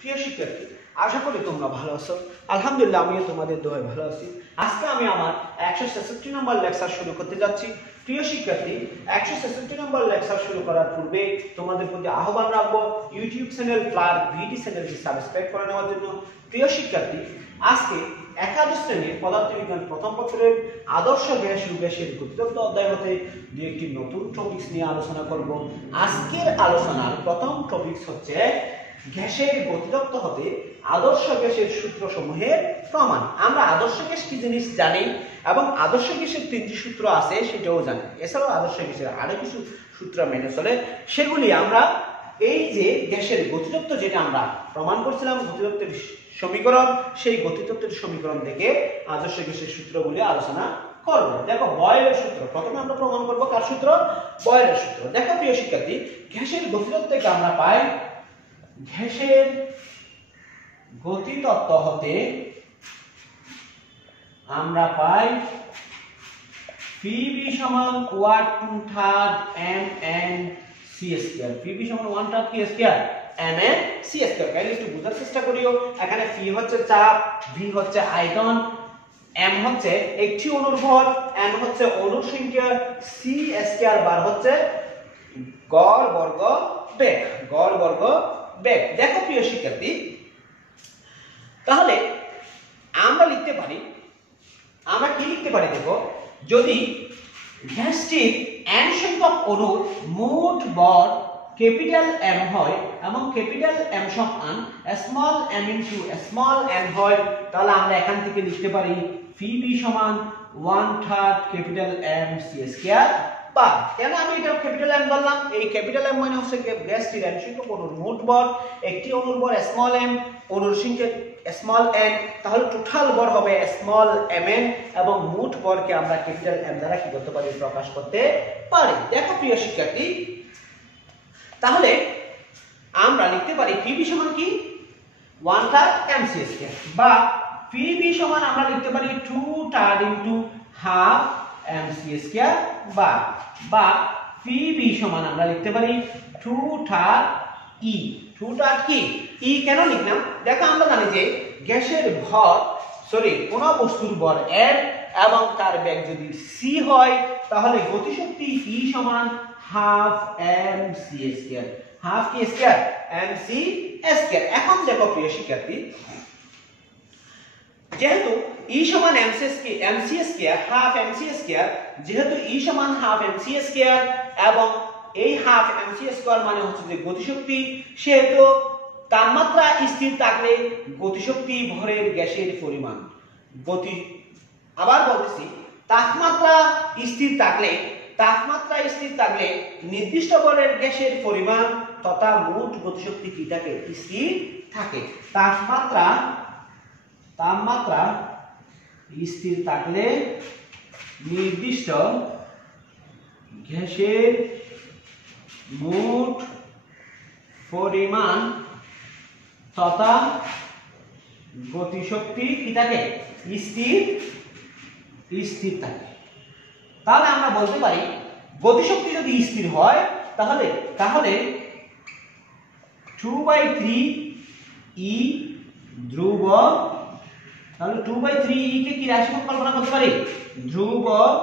প্রিয় শিক্ষার্থী, আশা করি তোমরা ভালো আছো। আলহামদুলিল্লাহ, আমিও তোমাদের দোয়ায় ভালো আছি। আজকে আমি আমার 166 নম্বর লেকচার শুরু করতে যাচ্ছি। প্রিয় শিক্ষার্থী, 166 নম্বর লেকচার শুরু করার পূর্বে তোমাদের প্রতি আহ্বান রাখবো ইউটিউব চ্যানেল প্লাস ভিডি চ্যানেলটি সাবস্ক্রাইব করে নেওয়ার জন্য। প্রিয় শিক্ষার্থী, আজকে একাদশ শ্রেণীর পদার্থবিজ্ঞান প্রথম পত্রের আদর্শ গ্যাস ও গ্যাসের গতিতত্ত্ব অধ্যায় হতে দু একটি নতুন টপিকস নিয়ে আলোচনা করব। আজকের আলোচনার প্রথম টপিকস হচ্ছে গ্যাসের গতিতত্ত্ব হতে আদর্শ গ্যাসের সূত্রসমূহের প্রমাণ। আমরা আদর্শ গ্যাস কি জিনিস জানি এবং আদর্শ গ্যাসের তিনটি সূত্র আছে সেটাও জানি। এছাড়াও আদর্শ গ্যাসের আরো কিছু সূত্র মেনে চলে, সেগুলি আমরা এই যে গ্যাসের গতিতত্ত্ব যেটা আমরা প্রমাণ করছিলাম গতিতত্ত্বের সমীকরণ, সেই গতিতত্ত্বের সমীকরণ থেকে আদর্শ গ্যাসের সূত্রগুলি আলোচনা করব। দেখো, বয়েলের সূত্র প্রথমে আমরা প্রমাণ করব। কার সূত্র? বয়েলের সূত্র। দেখো প্রিয় শিক্ষার্থী, গ্যাসের গতিতত্ত্ব থেকে আমরা পাই গ্যাসের গতিতত্ত্ব হতে আমরা পাই Pv সমান 1/3 mn c স্কয়ার। Pv সমান 1/3 কি স্কয়ার? mn c square. তাহলে একটু বোঝার চেষ্টা করিও। এখানে p হচ্ছে চাপ, v হচ্ছে আয়তন, m হচ্ছে একটি অণুর ভর, n হচ্ছে অণুর সংখ্যা, c স্কয়ার বার হচ্ছে গড় বর্গ বেগ। গড় বর্গ বেগ। দেখো প্রিয় শিক্ষার্থী, তাহলে আমরা লিখতে পারি, আমরা কি লিখতে পারি? দেখো, যদি গ্যাসটির n সংখ্যক অণুর মোট ভর ক্যাপিটাল M হয় এবং ক্যাপিটাল M সমান small m into small n হয়, তাহলে আমরা এখান থেকে লিখতে পারি Pv সমান 1/3 ক্যাপিটাল M c স্কয়ার। বা কেন আমি এটা ক্যাপিটাল M বললাম? এই ক্যাপিটাল M মানে হচ্ছে গ্যাসটির n সংখ্যক অণুর মোট ভর, একটি অণুর ভর স্মল m, অণুর সংখ্যা স্মল n, তাহলে টোটাল ভর হবে স্মল mn এবং মোট ভরকে আমরা ক্যাপিটাল M দ্বারা কি করতে পারি? প্রকাশ করতে পারি। দেখো প্রিয় শিক্ষার্থী, তাহলে আমরা লিখতে পারি Pv সমান কি? 1/3 mc স্কয়ার। বা Pv সমান আমরা লিখতে পারি 2/3 ইনটু হাফ mc স্কয়ার। বা Pv সমান আমরা লিখতে পারি 2/3 e। 2/3 কি? e কেন লিখলাম? দেখো, আমরা জানি যে গ্যাসের ভর কোন বস্তুর ভর m এবং তার বেগ যদি c হয়, তাহলে গতিশক্তি e সমান হাফ mc স্কয়ার। হাফ কি স্কয়ার? mc square. এখন দেখো প্রিয় শিক্ষার্থী, যেহেতু e সমান mc square, half mc square, যেহেতু e সমান হাফ mc স্কয়ার এবং এই হাফ mc স্কয়ার মানে হচ্ছে যে গতিশক্তি, সেহেতু তাপমাত্রা স্থির থাকলে গতিশক্তি ভরের গ্যাসের পরিমাণ আবার বলতেছি, তাপমাত্রা স্থির থাকলে নির্দিষ্ট ভরের গ্যাসের পরিমাণ তথা মোট গতিশক্তি কি থাকে? স্থির থাকে। তাপমাত্রা স্থির থাকলে নির্দিষ্ট গ্যাসের মোট পরিমাণ তথা গতিশক্তি কি থাকে? স্থির থাকে। তাহলে আমরা বলতে পারি গতিশক্তি যদি স্থির হয় তাহলে 2/3 e ধ্রুবক। তাহলে 2/3 e কে কি রাশি কল্পনা করতে পারি? ধ্রুবক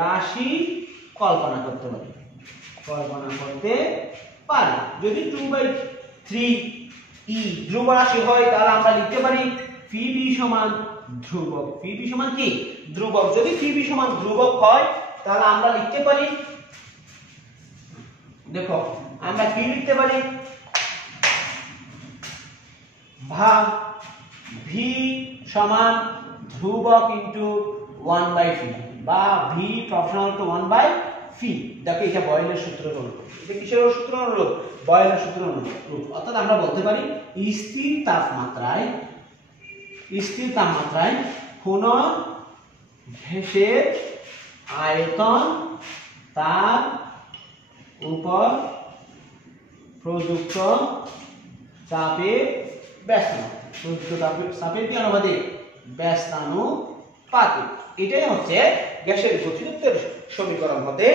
রাশি কল্পনা করতে পারি। যদি 2/3 e ধ্রুব রাশি হয়, তাহলে আমরা লিখতে পারি Pv সমান ধ্রুবক। Pv সমান কি? ধ্রুবক। যদি Pv সমান ধ্রুবক হয়, তাহলে আমরা লিখতে পারি, দেখো আমরা কি লিখতে পারি? ভাগ v সমান ধ্রুবক ইনটু 1/v বা v প্রপোর্শনাল টু 1/v। দেখো, এটা বয়েলের সূত্রের অনুরূপ। এটা কিসের সূত্র অনুরূপ? বয়েলের সূত্রের অনুরূপ। অর্থাৎ আমরা বলতে পারি স্থির তাপমাত্রায় কোন গ্যাসের আয়তন তার উপর প্রযুক্ত চাপের ব্যস্তানুপাতিক। এটাই হচ্ছে গ্যাসের গতিতত্ত্বের সমীকরণ হতে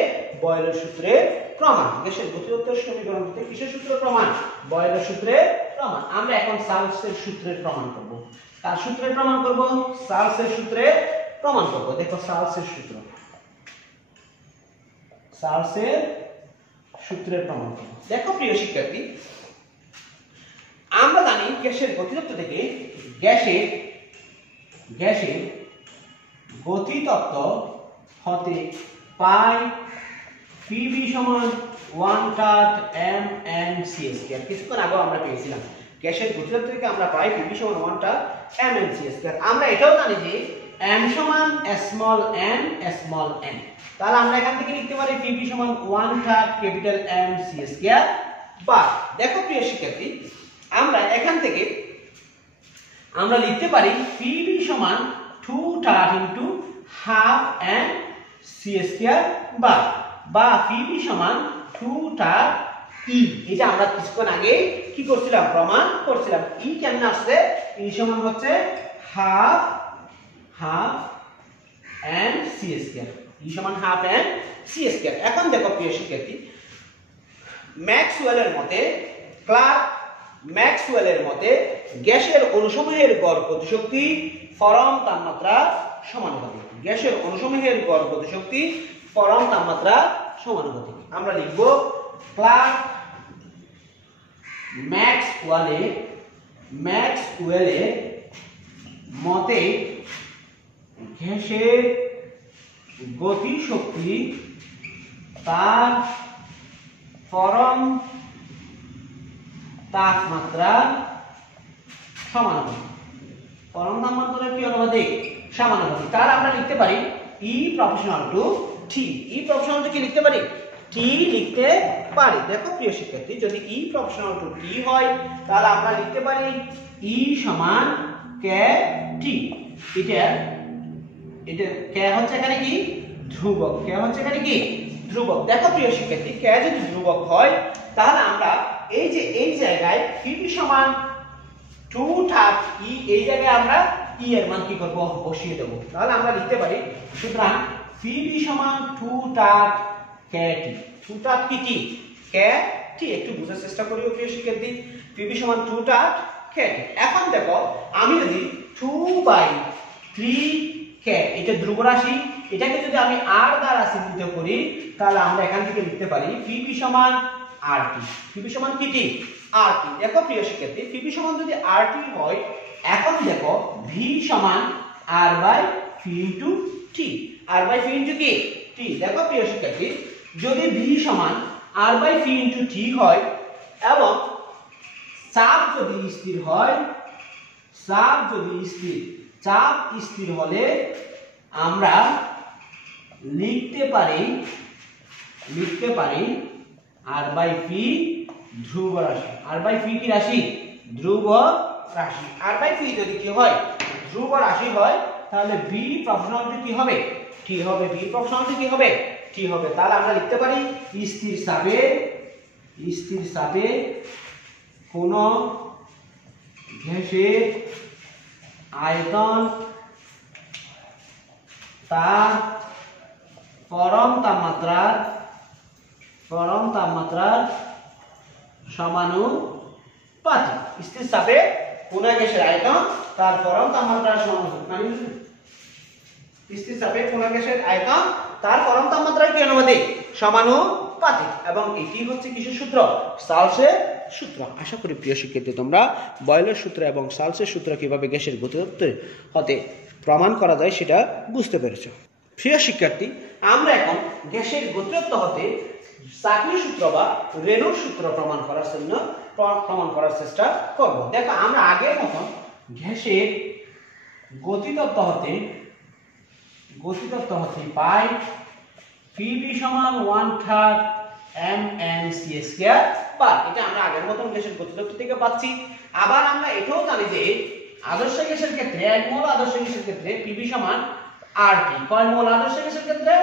বয়েলের সূত্রের প্রমাণ। গ্যাসের গতিতত্ত্বের সমীকরণ হতে কিসের সূত্রের প্রমাণ? বয়েলের সূত্রের প্রমাণ। আমরা এখন চার্লসের সূত্রের প্রমাণ করব। কার সূত্রে প্রমাণ করব? চার্লসের সূত্রে প্রমাণ করব। দেখো চার্লসের সূত্র, চার্লসের সূত্রের প্রমাণ করব। দেখো প্রিয় শিক্ষার্থী, আমরা জানি গ্যাসের গতিতত্ত্ব থেকে গ্যাসের গতিতত্ত্ব হতে পাই PV সমান 1/m(c²)। কিছুক্ষণ আগে আমরা পেয়েছিলাম গ্যাসের গতিতত্ত্ব থেকে আমরা পাই PV সমান 1/m(c²). আমরা এটাও জানি যে m সমান n। তাহলে আমরা এখান থেকে লিখতে পারি PV সমান 1/M(c²). বা দেখো প্রিয় শিক্ষার্থী, আমরা এখান থেকে আমরা লিখতে পারি PV সমান 2/(12m(c²)। বা PV সমান 2/E। এটা আমরা কিছুক্ষণ আগে কি করছিলাম? প্রমাণ করছিলাম। E কেমন আসছে? E সমান হচ্ছে 12m(c²). E সমান 12m(c²). এখন দেখো প্রিয় শিক্ষার্থী, ম্যাক্সওয়েলের মতে গ্যাসের অণুসমূহের গড় গতিশক্তি পরম তাপমাত্রা সমানুপাতিক। গ্যাসের অণুসমূহের গড় গতিশক্তি পরম তাপমাত্রা সমানুপাতিক। আমরা লিখব ক্লার্ক ম্যাক্সওয়েলের মতে গ্যাসের গতিশক্তি তার পরম তাপমাত্রা সমানুপাতিক। পরম তাপমাত্রার কি অনুপাতিক? সমানুপাতিক। তাহলে আমরা লিখতে পারি E proportional to T। E proportional to কি লিখতে পারি? T লিখতে পারি। দেখো প্রিয় শিক্ষার্থী, যদি E proportional to T হয় তাহলে আমরা লিখতে পারি E সমান KT। এটা K হচ্ছে এখানে কি? ধ্রুবক। K হচ্ছে এখানে কি? ধ্রুবক। দেখো প্রিয় শিক্ষার্থী, K যদি ধ্রুবক হয় তাহলে আমরা এই জায়গায় PV সমান 2/E, এই জায়গায় আমরা E এর মান কি করব? বসিয়ে দেব। তাহলে আমরা লিখতে পারি সুতরাং PV সমান 2/KT। 2/KT। একটু বোঝার চেষ্টা করি প্রিয় শিক্ষার্থী। PV সমান 2/KT। এখন দেখো, আমি যদি 2/3K, এটা ধ্রুব রাশি, এটাকে যদি আমি r দ্বারা চিহ্নিত করি তাহলে আমরা এখান থেকে লিখতে পারি PV সমান RT। PV সমান কি? RT। দেখো প্রিয় শিক্ষার্থী, PV সমান যদি RT হয়, এখন দেখো V সমান R/P * T। R/P * কি? T। দেখো প্রিয় শিক্ষার্থী, যদি V সমান R/P * T হয় এবং চাপ যদি স্থির হয়, চাপ স্থির হলে আমরা লিখতে পারি R/P ধ্রুব রাশি। R/P কি রাশি? ধ্রুব রাশি। R/P যদি কি হয়? ধ্রুব রাশি হয়, তাহলে B proportional to কি হবে? T হবে। B proportional to কি হবে? T হবে। তাহলে আমরা লিখতে পারি স্থির চাপে কোন গ্যাসের আয়তন তার পরম তাপমাত্রার সমানুপাতিক। স্থির চাপে কোন গ্যাসের আয়তন তার পরম তাপমাত্রার সমানুপাতিক। স্থির চাপে কোন গ্যাসের আয়তন তার পরম তাপমাত্রার কি অনুপাতিক? সমানুপাতিক। এবং এটি হচ্ছে কিসের সূত্র? চার্লসের সূত্র। আশা করি প্রিয় শিক্ষার্থী তোমরা বয়লের সূত্র এবং চার্লসের সূত্র কিভাবে গ্যাসের গতিতত্ত্ব হতে প্রমাণ করা যায় সেটা বুঝতে পেরেছো। প্রিয় শিক্ষার্থী, আমরা এখন গ্যাসের গতিতত্ত্ব হতে চাকরির সূত্র বা রেনল্ডস সূত্র প্রমাণ করার চেষ্টা করব। দেখো, আমরা আগের মতন গ্যাসের গতিতত্ত্ব হতে পাই PV সমান 1/M(c²). বা এটা আমরা আগের মতন গ্যাসের গতিতত্ত্ব থেকে পাচ্ছি। আবার আমরা এটাও জানি যে আদর্শ গ্যাসের ক্ষেত্রে, 1 মোল আদর্শ গ্যাসের ক্ষেত্রে PV সমান RT। কয় মোল আদর্শ গ্যাসের ক্ষেত্রে?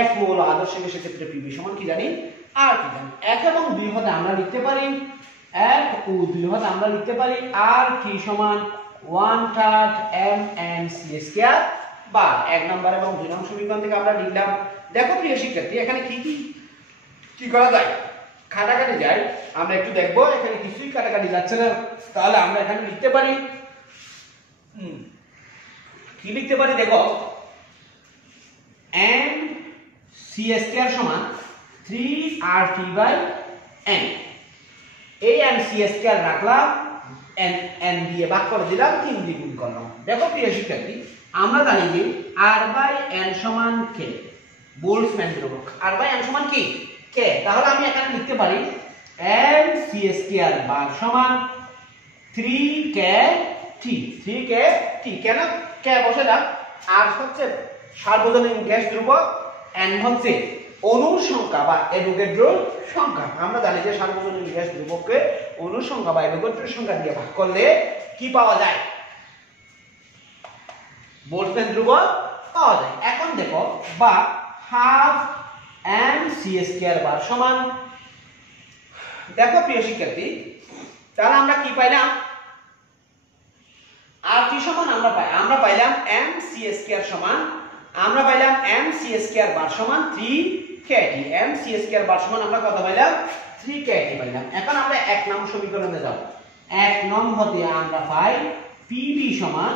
1 মোল আদর্শ গ্যাসের ক্ষেত্রে PV সমান কি জানি? RT জানি। 1 এবং 2 হতে আমরা লিখতে পারি 1 ও 2 হতে আমরা লিখতে পারি RT সমান 1/M(c²). বা 1 নম্বর এবং 2 নং সমীকরণ থেকে আমরা লিখলাম। দেখো প্রিয় শিক্ষার্থী, এখানে কি করা যায়? কাটাকাটি যায়, আমরা একটু দেখবো এখানে কিছুই কাটাকাটি যাচ্ছে না, তাহলে আমরা এখানে লিখতে পারি কি লিখতে পারি দেখো, m c স্কয়ার সমান 3RT/n। এই m c স্কয়ার রাখলাম, n দিয়ে ভাগ করে দিলাম, 3 দিয়ে গুণ করলাম। দেখো প্রিয় শিক্ষার্থী, আমরা জানি যে r/n সমান k, বোল্টজম্যান ধ্রুবক। r/n সমান কি? k। তাহলে আমি এখানে লিখতে পারি m c স্কয়ার বার সমান 3kT। 3kT কেন k বসে না? r হচ্ছে সার্বজনীন গ্যাস ধ্রুবক, n হচ্ছে অণুর সংখ্যা বা অ্যাভোগাড্রোর সংখ্যা। আমরা জানি যে সার্বজনীন গ্যাস ধ্রুবককে অণুর সংখ্যা বা অ্যাভোগাড্রোর সংখ্যা দিয়ে ভাগ করলে কি পাওয়া যায়? বোল্টজম্যান ধ্রুবক পাওয়া যায়। এখন দেখো, বা হাফ m c স্কয়ার বার সমান, দেখো প্রিয় শিক্ষার্থী, তাহলে আমরা কি পাইলাম? আর কি সমান আমরা পাইলাম m c স্কয়ার সমান, আমরা পাইলাম m c স্কয়ার বার সমান 3kT। m c স্কয়ার বার সমান আমরা কত পাইলাম? 3kT পাইলাম। এখন আমরা 1 নং সমীকরণে যাব। 1 নং হতে আমরা পাই pb সমান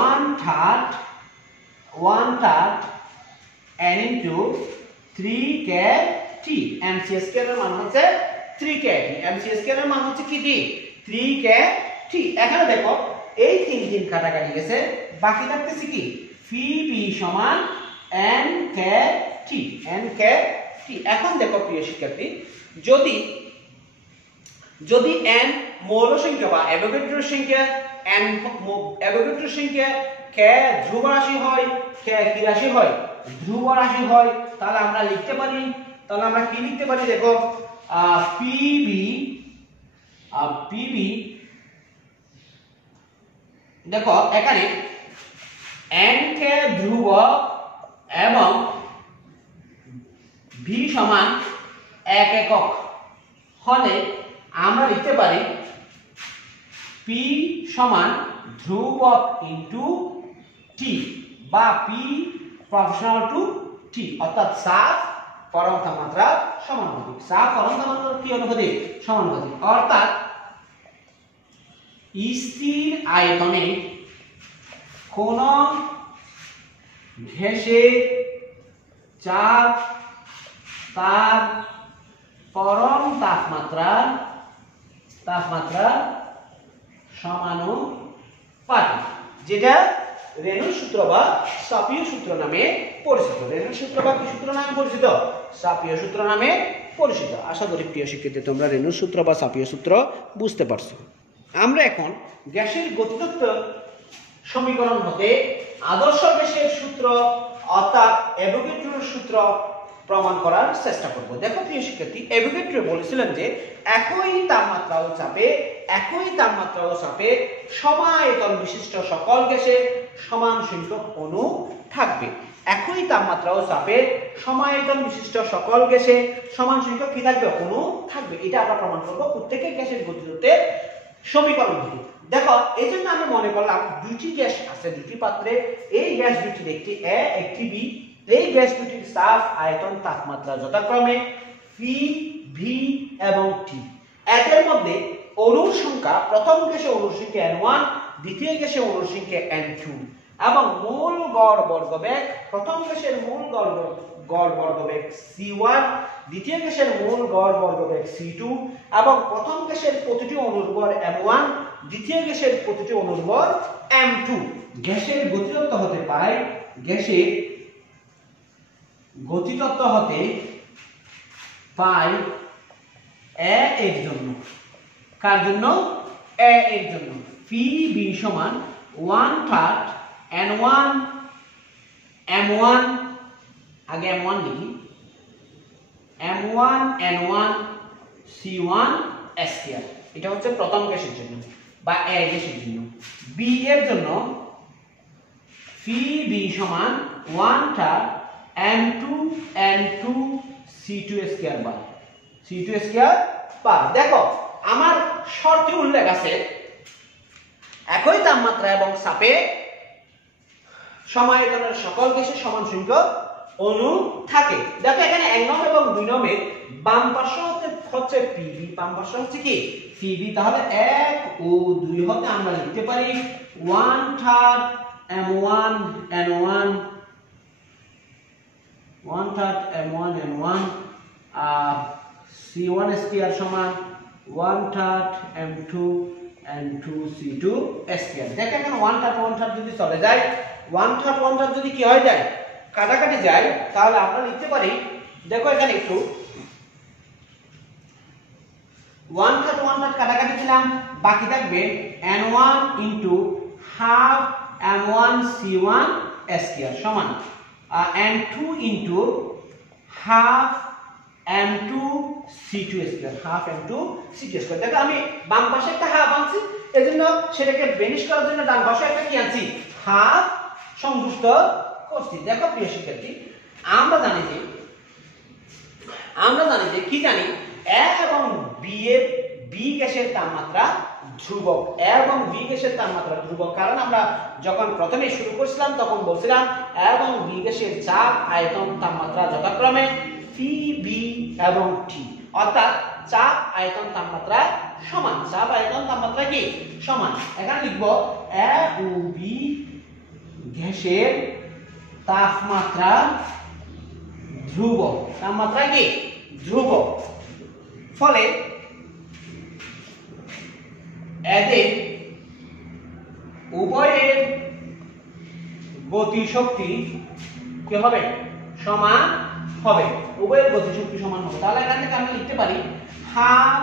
1/3 n into 3kT। m c square এর মান হচ্ছে 3kT। m c স্কয়ার এর মান হচ্ছে কি? 3kT। এখানে দেখো এই 3 কাটাকাটি গেছে, বাকি থাকতেছে কি? pb সমান nkT। এখন দেখো প্রিয় শিক্ষার্থী, যদি n মৌল সংখ্যা বা অ্যাভোগাড্রোর সংখ্যা, অ্যাভোগাড্রোর সংখ্যা k ধ্রুব রাশি হয়, k কি রাশি হয়? ধ্রুব রাশি হয়, তাহলে আমরা লিখতে পারি, তাহলে আমরা কি লিখতে পারি দেখো, pb দেখো এখানে nk ধ্রুবক এবং v সমান 1 একক হলে আমরা লিখতে পারি p সমান ধ্রুবক ইনটু t, বা p প্রপোর্শনাল টু t, অর্থাৎ চাপ পরম তাপমাত্রা সমানুপাতিক। চাপ পরম তাপমাত্রা কি অনুপাতিক? সমানুপাতিক। অর্থাৎ স্থির আয়তনে কোন গ্যাসের চাপ তার পরম তাপমাত্রা সমানুপাতিক, যেটা রেনল্ডস সূত্র বা সাপীয় সূত্র নামে পরিচিত। রেনল্ডস সূত্র বা কি সূত্র নামে পরিচিত? সাপীয় সূত্র নামে পরিচিত। আশা করি প্রিয় শিক্ষার্থী তোমরা রেনল্ডস সূত্র বা সাপীয় সূত্র বুঝতে পারছো। আমরা এখন গ্যাসের গতিতত্ত্ব সমীকরণ হতে আদর্শ গ্যাসের সূত্র অর্থাৎ অ্যাভোগাড্রোর সূত্র প্রমাণ করার চেষ্টা করব। দেখো প্রিয় শিক্ষার্থী, অ্যাভোগাড্রো বলেছিলেন যে একই তাপমাত্রা ও চাপে সমায়তন বিশিষ্ট সকল গ্যাসে সমান সংখ্যক অণু থাকবে। একই তাপমাত্রা ও চাপে সমায়তন বিশিষ্ট সকল গ্যাসে সমান সংখ্যক কি থাকবে? অণু থাকবে। এটা আমরা প্রমাণ করব প্রত্যেকটি গ্যাসের গতিতত্ত্বের সমীকরণ থেকে। দেখো এই জন্য আমি মনে করলাম দুইটি গ্যাস আছে দুটি পাত্রে, এই গ্যাস দুটির একটি A একটি B। এই গ্যাস দুটির চাপ, আয়তন, তাপমাত্রা যথাক্রমে P, V এবং T। এদের মধ্যে অণুর সংখ্যা, প্রথম গ্যাসে অণুর সংখ্যা N1, দ্বিতীয় গ্যাসে অণুর সংখ্যা N2 এবং মূল গড় বর্গবেগ, প্রথম গ্যাসের মূল গড় বর্গবেগ C1, দ্বিতীয় গ্যাসের মূল গড় বর্গবেগ C2 এবং প্রথম গ্যাসের প্রতিটি অণুর ভর M1, দ্বিতীয় গ্যাসের প্রতিটি অণুর ভর M2। গ্যাসের গতিতত্ত্ব হতে পাই, গ্যাসের গতিতত্ত্ব হতে পাই A এর জন্য, কার জন্য? A এর জন্য PB সমান 1/3 N1 M1, আগে M1 লিখি, M1 N1 C1 S2। এটা হচ্ছে প্রথম গ্যাসের জন্য বা A গ্যাসের জন্য। B এর জন্য PB সমান 1/3 N2 C2 স্কয়ার বার C2 স্কয়ার বার। দেখো আমার শর্তে উল্লেখ আছে একই তাপমাত্রা এবং চাপে সমায়তনের সকল গ্যাসে সমান সংখ্যক অণু থাকে। দেখো এখানে 1 নং এবং 2 নংয়ের বাম পাশে হচ্ছে Pb, বাম পাশে হচ্ছে কি Pb। তাহলে 1 ও 2 হতে আমরা লিখতে পারি 1/3 M1 N1, 1/3 M1 N1 C1 square সমান 1/3 M2 N2 C2 স্কয়ার। দেখো এখানে 1/3 যদি চলে যায়, 1/3 যদি কি হয়ে যায় কাটাকাটি যায়, তাহলে আমরা লিখতে পারি, দেখো এখানে একটু 1/3 কাটাকাটি দিলাম, বাকি থাকবে N1 ½ M1 C1 স্কয়ার সমান N2 ½ M2 C2 square, ½ M2 C2 square. দেখো আমি বাম পাশে একটা হাফ আনছি, এজন্য সেটাকে বেনিশ করার জন্য ডান পাশে একটা কি আনছি হাফ সংযুক্ত করছি। দেখো প্রিয় শিক্ষার্থী, আমরা জানি যে কি জানি A এবং B এর B গ্যাসের তাপমাত্রা ধ্রুবক। A এবং B গ্যাসের তাপমাত্রা ধ্রুবক, কারণ আমরা যখন প্রথমে শুরু করেছিলাম তখন বলছিলাম A এবং B গ্যাসের চাপ, আয়তন, তাপমাত্রা যথাক্রমে Pb এবং T, অর্থাৎ চাপ, আয়তন, তাপমাত্রা সমান। চাপ, আয়তন, তাপমাত্রা কি সমান। এখানে লিখব A ও B গ্যাসের তাপমাত্রা ধ্রুবক, তাপমাত্রা কি ধ্রুবক। ফলে এদের উভয়ের গতিশক্তি কি হবে সমান হবে, উভয়ের গতিশক্তি সমান হবে। তাহলে এখান থেকে আমরা লিখতে পারি ½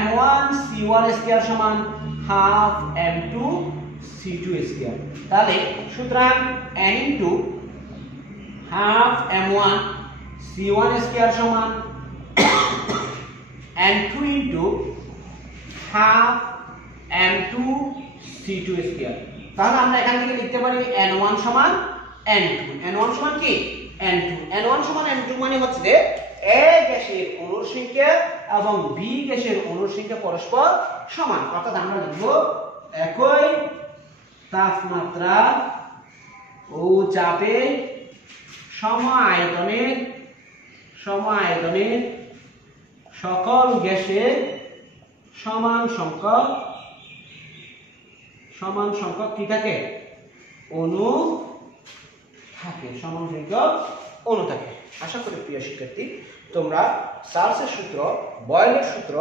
M1 C1 স্কয়ার সমান ½ M2 C2 স্কয়ার। তাহলে সুতরাং N ½ M1 C1 স্কয়ার সমান N2 ½ M2 C2 স্কয়ার। তাহলে আমরা এখান থেকে লিখতে পারি N1 সমান N2, N1 সমান কি N2, N1 সমান N2 মানে হচ্ছে যে A গ্যাসের অণুর সংখ্যা এবং B গ্যাসের অণুর সংখ্যা পরস্পর সমান, অর্থাৎ আমরা লিখব একই তাপমাত্রা ও চাপে সম আয়তনে সকল গ্যাসের সমান সংখ্যক কি থাকে অণু থাকে, সমান সংখ্যক অণু থাকে। আশা করি প্রিয় শিক্ষার্থী তোমরা চার্লসের সূত্র, বয়েলের সূত্র,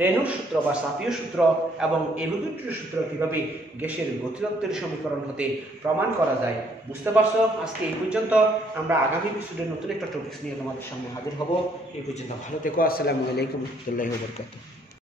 রেনুর সূত্র বা সাপীয় সূত্র এবং এভোগাড্রোর সূত্র কিভাবে গ্যাসের গতিতত্ত্বের সমীকরণ হতে প্রমাণ করা যায় বুঝতে পারছো। আজকে এই পর্যন্ত, আমরা আগামী এপিসোডে নতুন একটা টপিকস নিয়ে তোমাদের সামনে হাজির হব। এই পর্যন্ত ভালো থেকো। আসসালামু আলাইকুম ওয়া রাহমাতুল্লাহি ওয়া বারাকাতুহু।